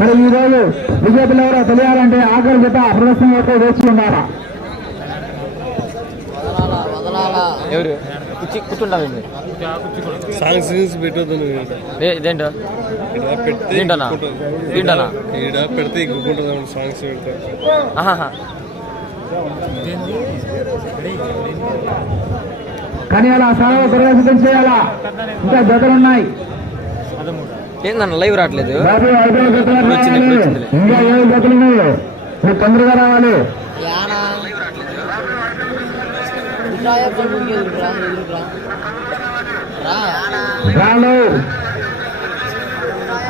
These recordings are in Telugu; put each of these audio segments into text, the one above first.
మరి ఈ రోజు విజేతలు ఎవరో తెలియాలంటే ఆఖరి జత ప్రదర్శన యొక్క వేచి ఉండాలా? పెడితే? ఇంకుంటుంది. సాంగ్స్. కానీ అలా సెలవు ప్రదర్శితం చేయాలా? ఇంకా జతలున్నాయి. ఏందన్న లైవ్ రావట్లేదు. వచ్చింది, ఇప్పుడు వచ్చిందిలే. ఇంకా ఏడు జతలున్నాయి మీరు తొందరగా రావాలి. రాళ్ళు.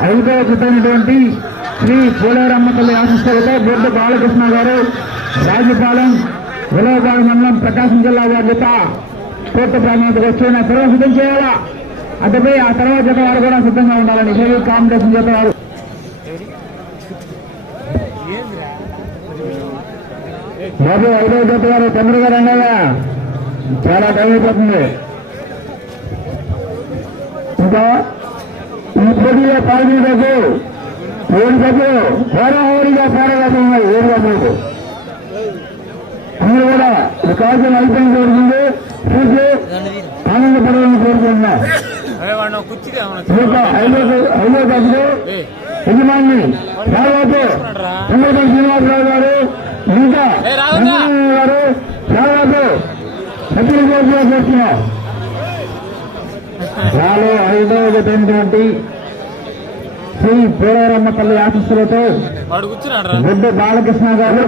ఐదో జతైనటువంటి శ్రీ పోలేరమ్మ తల్లి ఆశిస్తులతో బొడ్డ బాలకృష్ణ గారు రాజపాలెం విలవబాడు మండలం ప్రకాశం జిల్లా వారి జత కోట ప్రాంతానికి వచ్చి ప్రవేశితం చేయాలా? అటుపై ఆ తర్వాత జత వారు కూడా సిద్ధంగా ఉండాలని హెవీ కాంపిటీషన్ జత వారు బాబు ఐదో జత వారు తొందరగా రండి చాలా టైం అయిపోతుంది. ఇంకా ఈ పోటీలో పాల్గొనేందుకు ఏడు గదులు హోరాహోరీగా పోరాటం ఉన్నాయి ఏడు గదులకు మీరు కూడా ఈ అయిపోయింది అయిపోయిన చూసి ఆనందపడాలని కోరుకుంటున్నా. ఐదో గదులు యజమాని తర్వాత కుండపల్లి శ్రీనివాసరావు గారు ఇంకా తర్వాత శ్రీ పోలేరమ్మ తల్లి ఆశీస్సులతో బాలకృష్ణ గారి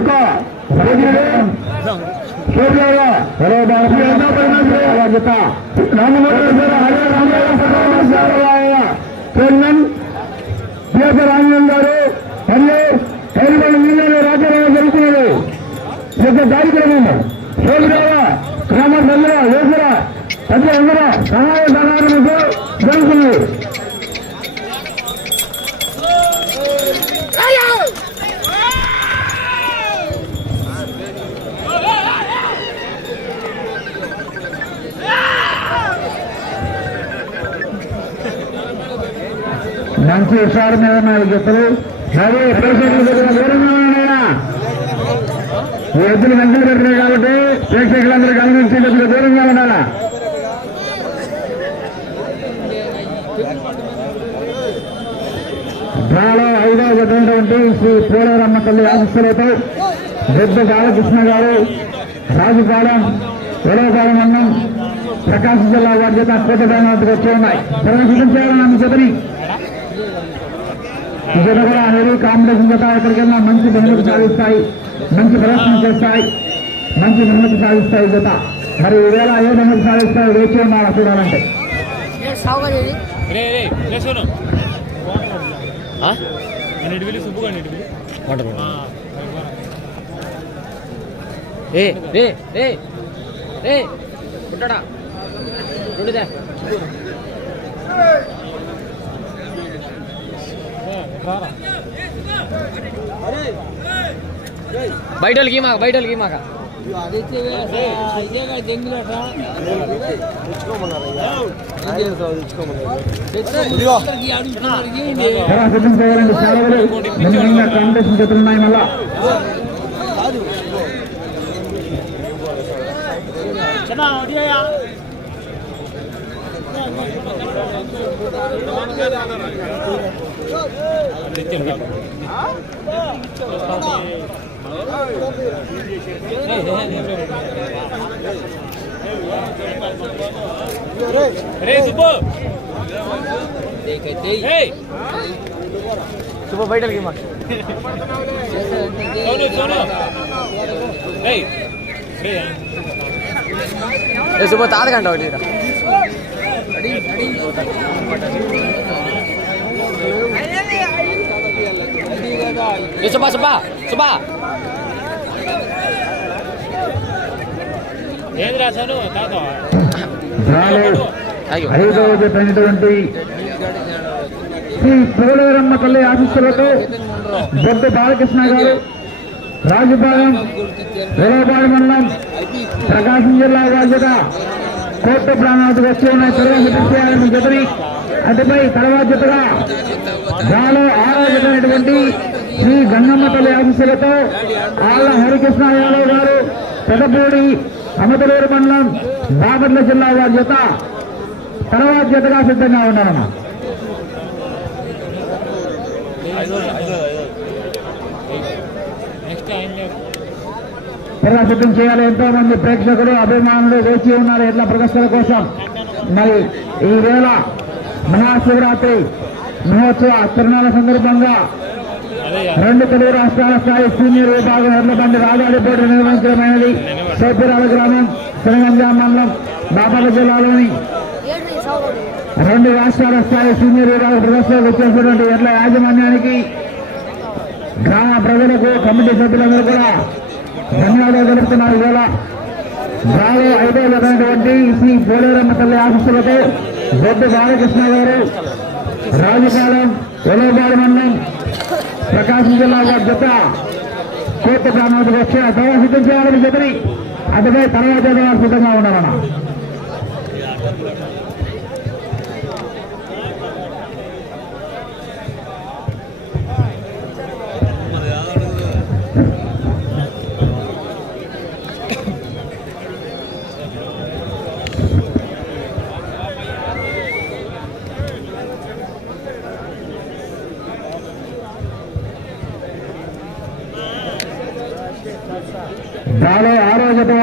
చైర్మన్ పిఎస్ రాజన్ గారు మరియు కైలబడి నీళ్ళు రాజ్యాంగం జరుగుతున్నది. ఈ యొక్క కార్యక్రమం సోదరావ గ్రామ ప్రజల యువకుల ప్రజలందరూ సహాయ సహకారంతో జరుగుతుంది మంచి విషయాల మీద ఉన్నాయి జతలు. అదే ప్రేక్షకులు దగ్గర దూరంగా ఎద్దులు వెంటనే పెట్టినాయి కాబట్టి ప్రేక్షకులందరూ గమనించి కొద్దిగా దూరంగా ఉండాలా? డ్రాలో ఐదవ జటువంటి శ్రీ పోలవరమ్మ తల్లి ఆశస్సులతో పెద్ద బాలకృష్ణ గారు రాజుపాలెం వెలవపాలెం మండలం ప్రకాశం జిల్లా వారి చేత కోట బ్యానర్కి వచ్చి ఉన్నాయి. ప్రవేశించడం చెప్పని జత కూడా హెవీ కాంపిటీషన్ జత ఎక్కడికైనా మంచి బహుమతి సాధిస్తాయి. మంచి ప్రదర్శన చేస్తాయి. మంచి బహుమతి సాధిస్తాయి జత. మరి ఈవేళ ఏ బహుమతి సాధిస్తాయో వేచి ఉండాలి చూడాలంటే. ఏ రే రే రే ఉంటాడా? ఉండుదా బయట వాళ్ళకి మాక బయట వాళ్ళకి మాక ఎలా శుభ బయట వాళ్ళకి మాక శుభ తాతకంట ఒకటి ఈడ. ఐదవ జతైనటువంటి శ్రీ పోలవరమ్మ తల్లి ఆశీస్సులతో బొడ్డ బాలకృష్ణ గారు రాజుపాలెం వెలవపాడు మండలం ప్రకాశం జిల్లా బాధ్యత కోర్టు ప్రాణాలకు వచ్చి ఉన్నాయి. తర్వాత జతని అటుపై తర్వాత జతగా డ్రాలో ఆరో శ్రీ గంగమ్మ తల్లి ఆశీస్సులతో ఆళ్ళ హరికృష్ణ యాదవ్ గారు పెదపూడి అమతలూరు మండలం బాపట్ల జిల్లా వారి జత తర్వాత జతగా సిద్ధంగా ఉన్నారమ్మా. ఎలా సిద్ధం చేయాలి. ఎంతో మంది ప్రేక్షకులు అభిమానులు వేచి ఉన్నారు ఎట్ల ప్రదర్శన కోసం. మరి ఈ వేళ మహాశివరాత్రి మహోత్సవ తిరునాల సందర్భంగా రెండు తెలుగు రాష్ట్రాల స్థాయి సీనియర్ విభాగం ఎర్లబండి రాజాడి పోటీ నిర్వహించడమైనది. సైపిరాల గ్రామం శనగంజా మండలం బాపల జిల్లాలోని రెండు రాష్ట్రాల స్థాయి సీనియర్ విభాగ ప్రదర్శనకు వచ్చేసినటువంటి ఎడ్ల యాజమాన్యానికి గ్రామ ప్రజలకు కమిటీ సభ్యులందరూ కూడా ధన్యవాదాలు తెలుపుతున్నారు. ఇవాళ బాగా ఐదో విధమైనటువంటి శ్రీ పోలేరమ్మ తల్లి ఆఫీసులతో బొడ్డు బాలకృష్ణ గారు రాజుపాలెం ఒలోబాడు మండలం ప్రకాశం జిల్లా వారి జత కోర్టు గ్రామానికి వచ్చే తర్వాత సిద్ధం చేయాలని చెప్పి అటుపై తర్వాత సిద్ధంగా ఉన్నామన్న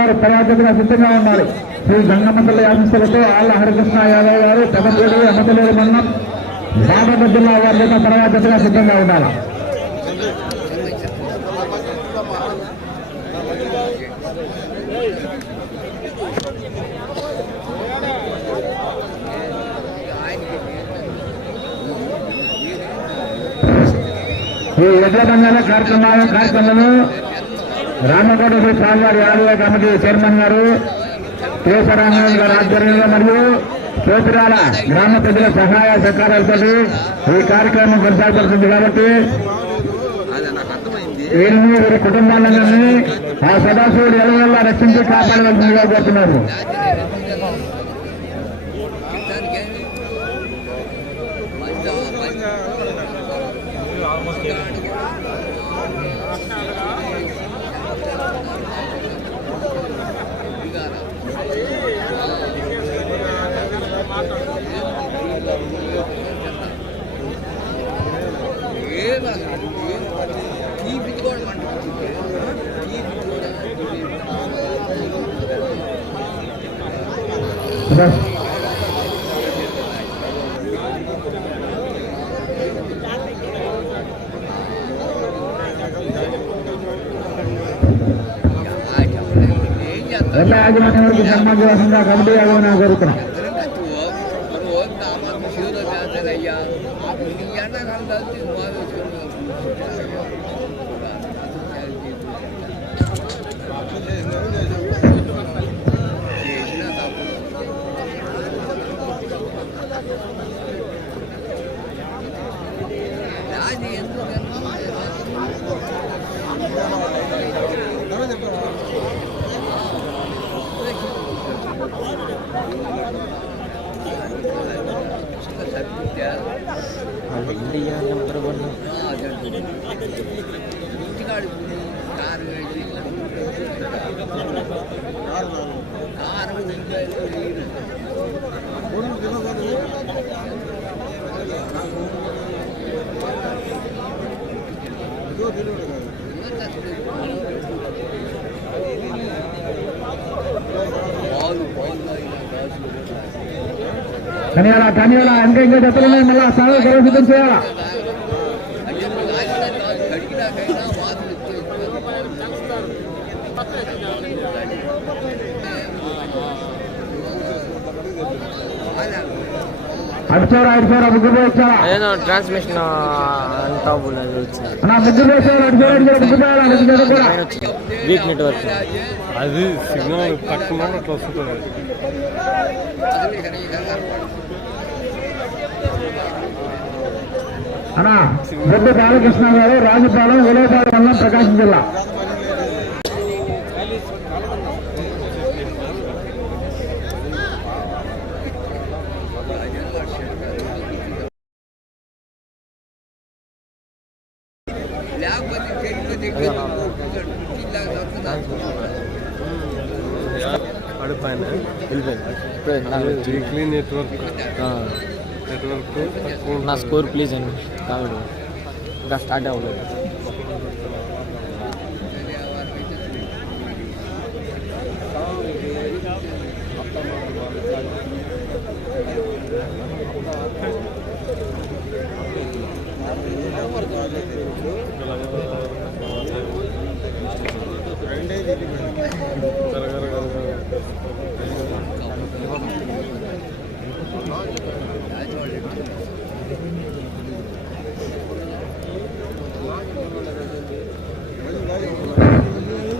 వారు పరాజతగా సిద్ధంగా ఉన్నారు. శ్రీ గంగమ్మ తల్లి ఆశీస్సులతో ఆళ్ళ హరికృష్ణ యాదవ్ గారు పెదపూడి అమ్మతలేరు మండలం బాపట్ల జిల్లా వారి జత పరాజతగా సిద్ధంగా ఉన్నారు. ఈ ఎడ్ల బంగాళ కార్యక్రమాల కార్యక్రమంలో రామకోట శ్రీ స్వామివారి ఆలయ కమిటీ చైర్మన్ గారు కేశరామరాజు గారి ఆధ్వర్యంలో మరియు చోపిరాల గ్రామ ప్రజల సహాయ సహకారాలతో ఈ కార్యక్రమం కొనసాగబడుతుంది కాబట్టి వీరిని వీరి కుటుంబాలందరినీ ఆ సదాశివుడు ఎలవల్లా రక్షించి కాపాడవలసిందిగా కోరుతున్నారు सर ಎಲ್ಲ ಯಜಮಾನಿಯವರಿಗೆ ಸನ್ಮಾನ ಸಂದ ಕಂಡು ಆಗೋಣ ಗುರುಕರ ಶಿವನ ಜಾತ್ರೆಗಯ್ಯ ಆ ಪಿಂಗಾಟ ಕಾಲದಲ್ಲಿ ஐயா நம்பர் ஒன்று కనియాలా కనియాలా ఇంకా ఇంకా జతలు ఉన్నాయి మళ్ళా సాగు గొడవ సిద్ధం చేయాలా అడిచారా అడిచారా ముగ్గురు వచ్చారా అదేదో ట్రాన్స్మిషన్ అంతా బుల్లది వచ్చింది నా ముగ్గురు వేసారు అడిచారు అడిచారు ముగ్గురు రావాలి, అడిచారు జత కూడా ఆయన వచ్చింది వీక్ నెట్వర్క్ అది సిగ్నల్ పక్కన అట్లా వస్తుంది అన్నా బొడ్డు బాలకృష్ణ గారు రాజపాలెం ఉలయపాడు మండలం ప్రకాశం జిల్లా. పడిపోయిన వెళ్ళిపోయింది. వీక్లీ నెట్వర్క్ నా స్కోర్ ప్లీజ్ అండి కామెడీ ఇంకా స్టార్ట్ అవ్వలేదు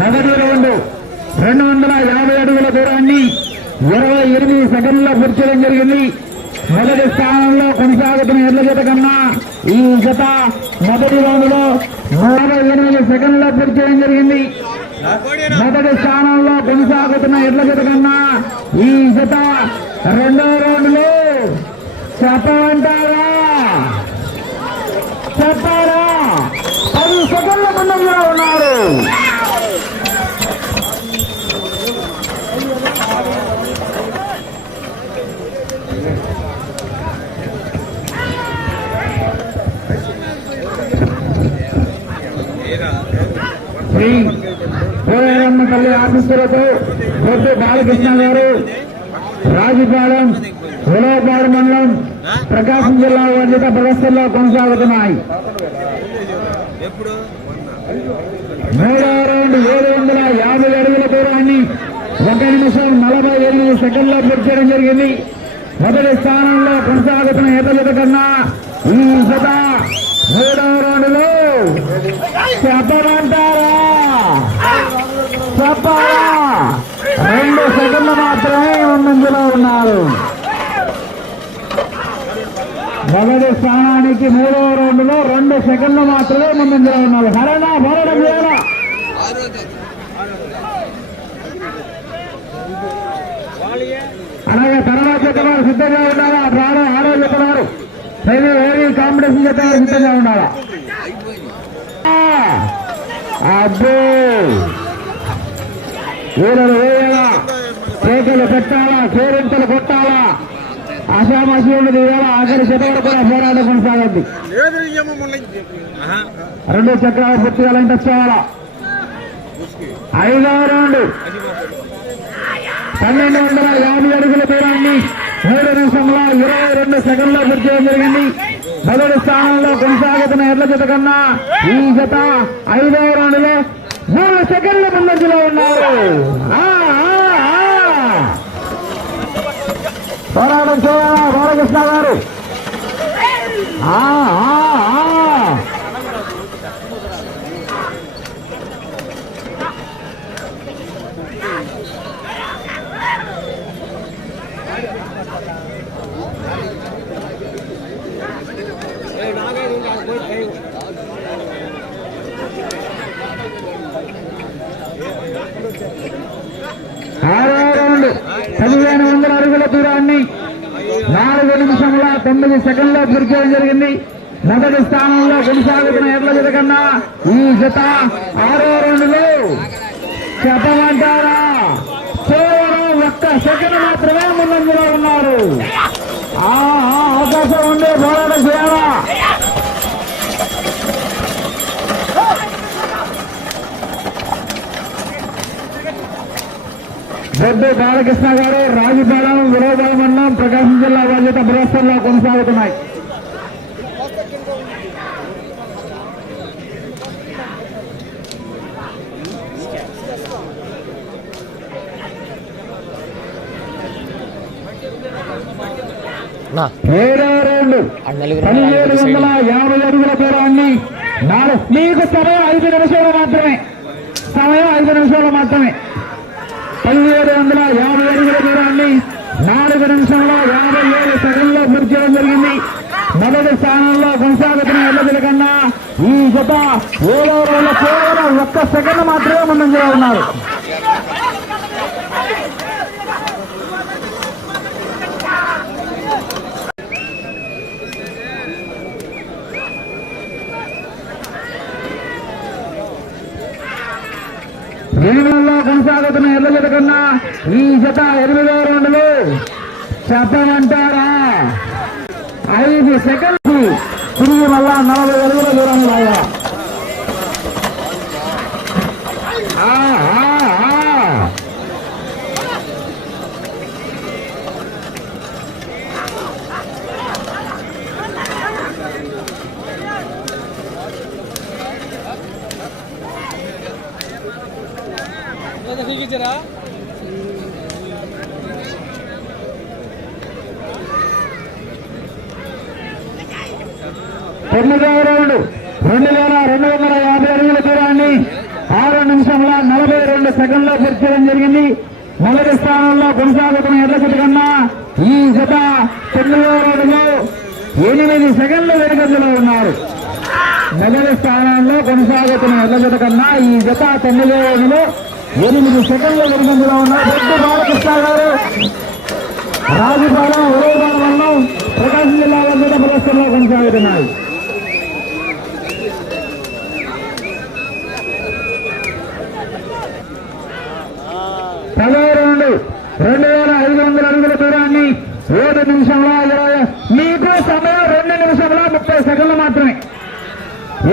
నగదు రౌండ్ రెండు వందల యాభై అడుగుల దూరాన్ని ఇరవై ఎనిమిది సెకండ్లో పూర్తి చేయడం జరిగింది. మొదటి స్థానంలో కొనసాగుతున్న ఎడ్ల జత కన్నా ఈ జత మొదటి రౌండ్లో నలభై ఎనిమిది సెకండ్లో పూర్తి చేయడం జరిగింది. మొదటి స్థానంలో కొనసాగుతున్న ఎడ్ల జత కన్నా ఈ జత రౌండ్లో చెప్పమంటారా. చెప్పారా పది సెకండ్ల ముందంగా ఉన్నారు శ్రీ పోయారమ్మ తల్లి ఆశీస్సులతో పెద్ద బాలకృష్ణ గారు రాజుపాలెం ఉలవపాడు మండలం ప్రకాశం జిల్లా వర్జిత ప్రదర్శనలో కొనసాగుతున్నాయి. మూడో రౌండ్ ఏడు వందల యాభై అడుగుల దూరాన్ని ఒక నిమిషం నలభై ఎనిమిది సెకండ్లో పూర్తి చేయడం జరిగింది. మొదటి స్థానంలో కొనసాగుతున్న జత కన్నా ఈ జత మూడవ రౌండ్లో చెప్పమంటారా? చెప్పారా రెండు సెకండ్లు మాత్రమే ముందంజలో ఉన్నారు. మొదటి స్థానానికి మూడవ రౌండ్లో రెండు సెకండ్లు మాత్రమే ముందంజలో ఉన్నారు. హరణ భరణ వేల అలాగే తర్వాత చెత్తవారు సిద్ధంగా ఉండాలా? రాను ఆరో చెత్తవారు ఏది ఏది కాంపిటీషన్ చెత్తవారు సిద్ధంగా ఉండాలా? అబ్బో! వీళ్ళను వేయాలా? కేకలు పెట్టాలా? కేరింతలు కొట్టాలా? ఆశామాషి ఆఖరి చెత్తవారు కూడా పోరాటం కొనసాగద్ది. రెండు చక్రాలు పూర్తి చేయాలంటే వచ్చేవాళ్ళ ఐదవ రౌండ్. పన్నెండు వందల యాభై అడుగుల దూరాన్ని మూడు నిమిషంలో ఇరవై రెండు సెకండ్లో పూర్తి చేయడం జరిగింది. మొదటి స్థానంలో కొనసాగుతున్న ఎడ్ల జత కన్నా ఈ జత ఐదవ రౌండ్లో మూడు సెకండ్ల ముందంజలో ఉన్నారు. పోరాటం చేయాలా? బాలకృష్ణ గారు ఆ, ఆ, ఆ. ఆరో రౌండ్ పదిహేను వందల అడుగుల దూరాన్ని నాలుగు నిమిషముల తొమ్మిది సెకండ్లో పూర్తి చేయడం జరిగింది. మొదటి స్థానంలో కొనసాగుతున్న ఎడ్ల జత కన్నా ఈ జత ఆరో రౌండ్లో చెప్పమంటారా? కేవలం ఒక్క సెకండ్ మాత్రమే ముందంజలో ఉన్నారు. ఆ ఆ, అవకాశం ఉండే పోరాటం చేయాలా? బొడ్డు బాలకృష్ణ గారు రాజుపాలెం విరోధాల మండలం ప్రకాశం జిల్లా బాధ్యత బృహస్పతిలో కొనసాగుతున్నాయి. ఏడో రౌండ్? పదిహేడు వందల యాభై అడుగుల దూరాన్ని నాలుగు మీకు సమయం ఐదు నిమిషాలు మాత్రమే. సమయం ఐదు నిమిషాలు మాత్రమే. పదిహేడు వందల యాభై అడుగుల దూరాన్ని నాలుగు నిమిషంలో యాభై ఏడు సెకండ్లో పూర్తి చేయడం జరిగింది. మొదటి స్థానంలో కొనసాగుతున్న ఎల్లదిల కన్నా ఈ జత ఏడో రోజుల కేవలం ఒక్క సెకండ్ మాత్రమే ముందంజలో ఉన్నారు. రేణుల్లో కొనసాగుతున్న ఎర్ర జత కన్నా ఈ జత ఎనిమిదో రౌండ్లు చెప్పమంటారా ఐదు సెకండ్స్ తిరిగి మళ్ళా నలభై అడుగుల దూరం తొమ్మిదవ రౌండ్. రెండు వేల రెండు వందల యాభై అడుగుల దూరాన్ని ఆరు నిమిషంలో నలభై రెండు సెకండ్లో పూర్తి చేయడం జరిగింది. మొదటి స్థానంలో కొనసాగుతున్న ఎడ్ల జత కన్నా ఈ జత తొమ్మిదవ రౌండ్లో ఎనిమిది సెకండ్ల వెనుకలో ఉన్నారు. మొదటి స్థానంలో కొనసాగుతున్న ఎడ్ల జత కన్నా ఈ జత తొమ్మిదవ రౌండ్లో ఎనిమిది సెకండ్ల వెనుకంజలో ఉన్నారు. పెద్ద బాలకృష్ణ గారు రాజుపాలెం ఉదయపాలెం మండలం ప్రకాశం జిల్లా వద్ద ప్రదర్శనలో కొనసాగుతున్నాయి పదో రౌండ్ రెండు వేల ఐదు వందల అడుగుల దూరాన్ని ఏడు నిమిషంలో ఇరవై మీకు సమయం రెండు నిమిషంలో ముప్పై సెకండ్లు మాత్రమే.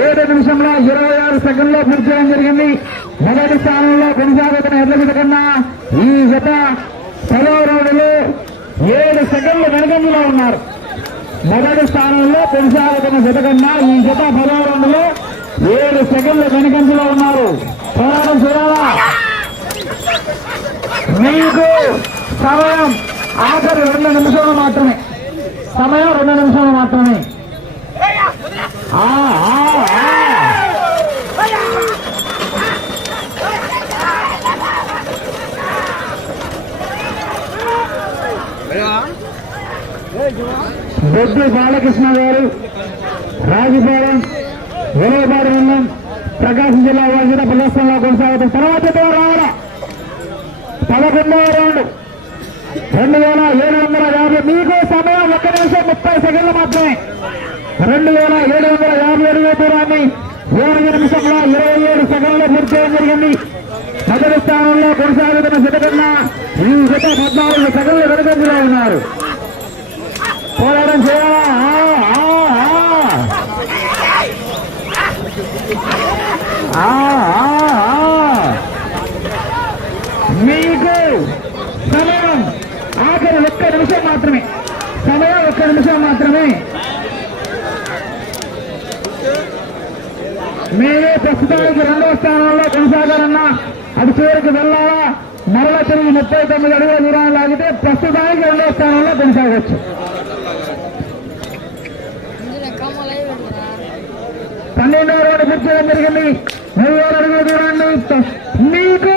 ఏడు నిమిషంలో ఇరవై ఆరు సెకండ్లో పూర్తి చేయడం జరిగింది. మొదటి స్థానంలో కొనసాగుతున్న ఎడ్ల కన్నా ఈ జత పదో ఏడు సెకండ్లు వెనుకంలో ఉన్నారు. మొదటి స్థానంలో కొనసాగుతున్న జత కన్నా ఈ జత పదవ రౌండ్లో ఏడు సెకండ్లు వెనుకంలో ఉన్నారు. పోరాటం చూడాలా మీకు సమయం ఆఖరి రెండు నిమిషాలు మాత్రమే. సమయం రెండు నిమిషాలు మాత్రమే. ఆ, బొడ్డు బాలకృష్ణ గారు రాజుపాలెం విలయపాడు మండలం ప్రకాశం జిల్లా వాసిన ప్రదర్శనలో కొనసాగుతున్న తర్వాత ఎవరు రావాలా? పదకొండవ రౌండ్. రెండు వేల ఏడు వందల యాభై మీకు సమయం ఒక్క నిమిషం ముప్పై సెకండ్లు మాత్రమే. రెండు వేల ఏడు వందల యాభై అడుగుల దూరాన్ని ఏడు నిమిషంలో ఇరవై ఏడు సెకండ్లు పూర్తి చేయడం జరిగింది. మొదటి స్థానంలో కొనసాగుతున్న సిటకన్న ఈ జత పద్నాలుగు సెకండ్లు వెనుకంజలో ఉన్నారు. పోరాటం చేయాలా? ఆ, ఆ. మీకు సమయం ఆఖరి ఒక్క నిమిషం మాత్రమే. సమయం ఒక్క నిమిషం మాత్రమే. మేమే ప్రస్తుతానికి రెండవ స్థానంలో కొనసాగాలన్నా అది చివరికి వెళ్ళాలా? మరల తిరిగి ముప్పై తొమ్మిది అడుగుల దూరాన్ని లాగితే ప్రస్తుతానికి రెండవ స్థానంలో కొనసాగవచ్చు పన్నెండవ రోడ్డు పూర్తి చేయడం జరిగింది మూడు వేల అడుగుల దూరాన్ని మీకు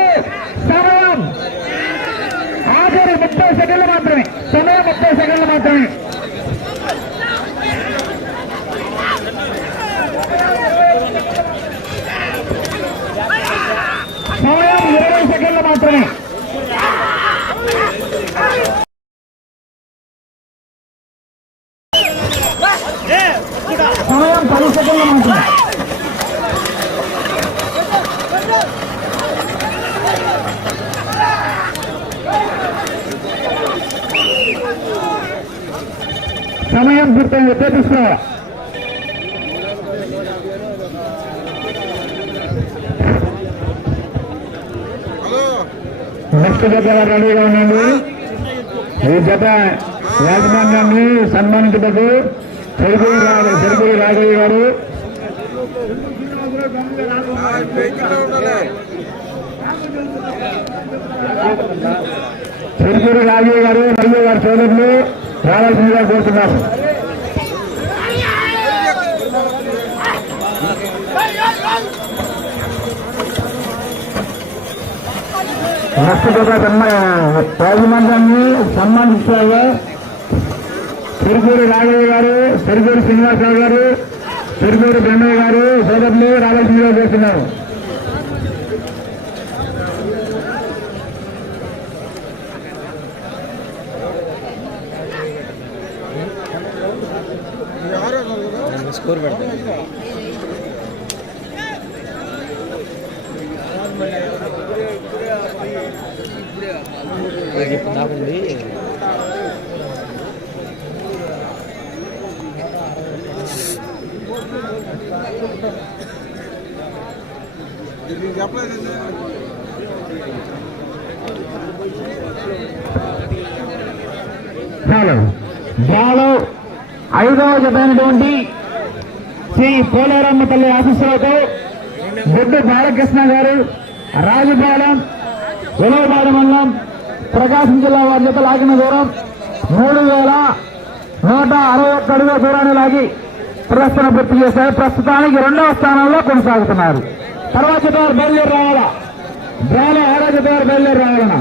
సమయం. ఆఖరి ముప్పై సెకండ్లు మాత్రమే. సమయం ముప్పై సెకండ్లు మాత్రమే సమయం ఇరవై సెకండ్లు మాత్రమే సమయం పది సెకండ్లు మాత్రమే సమయం పూర్తయింది తీసుకోవాలి నెక్స్ట్ జత రెడీగా ఉండండి? ఈ జత యాజమాన్యాన్ని సన్మానించటకు చెరుకూరి రా- చెరుకూరి రాఘయ్య గారు. చెరుకూరి రాఘయ్య గారు మరియు వారి సోదరులు రావాల్సిందిగా కోరుతున్నారు రాష్ట్రపతి తమ రాజమండ్రాన్ని సన్మానించారు సిరిగూరి రాఘవయ్య గారు సిరిగూరి శ్రీనివాసరావు గారు సిరిగూరి బ్రహ్మయ్య గారు సోదరులు రావాల్సిందిగా చేస్తున్నారు. స్కోర్ పెడతాను. ఇప్పుడు నాకుంది చాలు బాలో ఐదవ జతైనటువంటి శ్రీ పోలేరమ్మ తల్లి ఆశీస్సులతో బొడ్డు బాలకృష్ణ గారు రాజుపాలెం ఉలవపాడు మండలం ప్రకాశం జిల్లా వారి చేత లాగిన దూరం మూడు వేల నూట అరవై ఒక్క అడుగుల దూరాన్ని లాగి ప్రదర్శన పూర్తి చేశారు. ప్రస్తుతానికి రెండవ స్థానంలో కొనసాగుతున్నారు. తర్వాత బయలుదేరి రావాలా? బ్రాలో ఏడాది బయలుదేరి రావాలన్నా?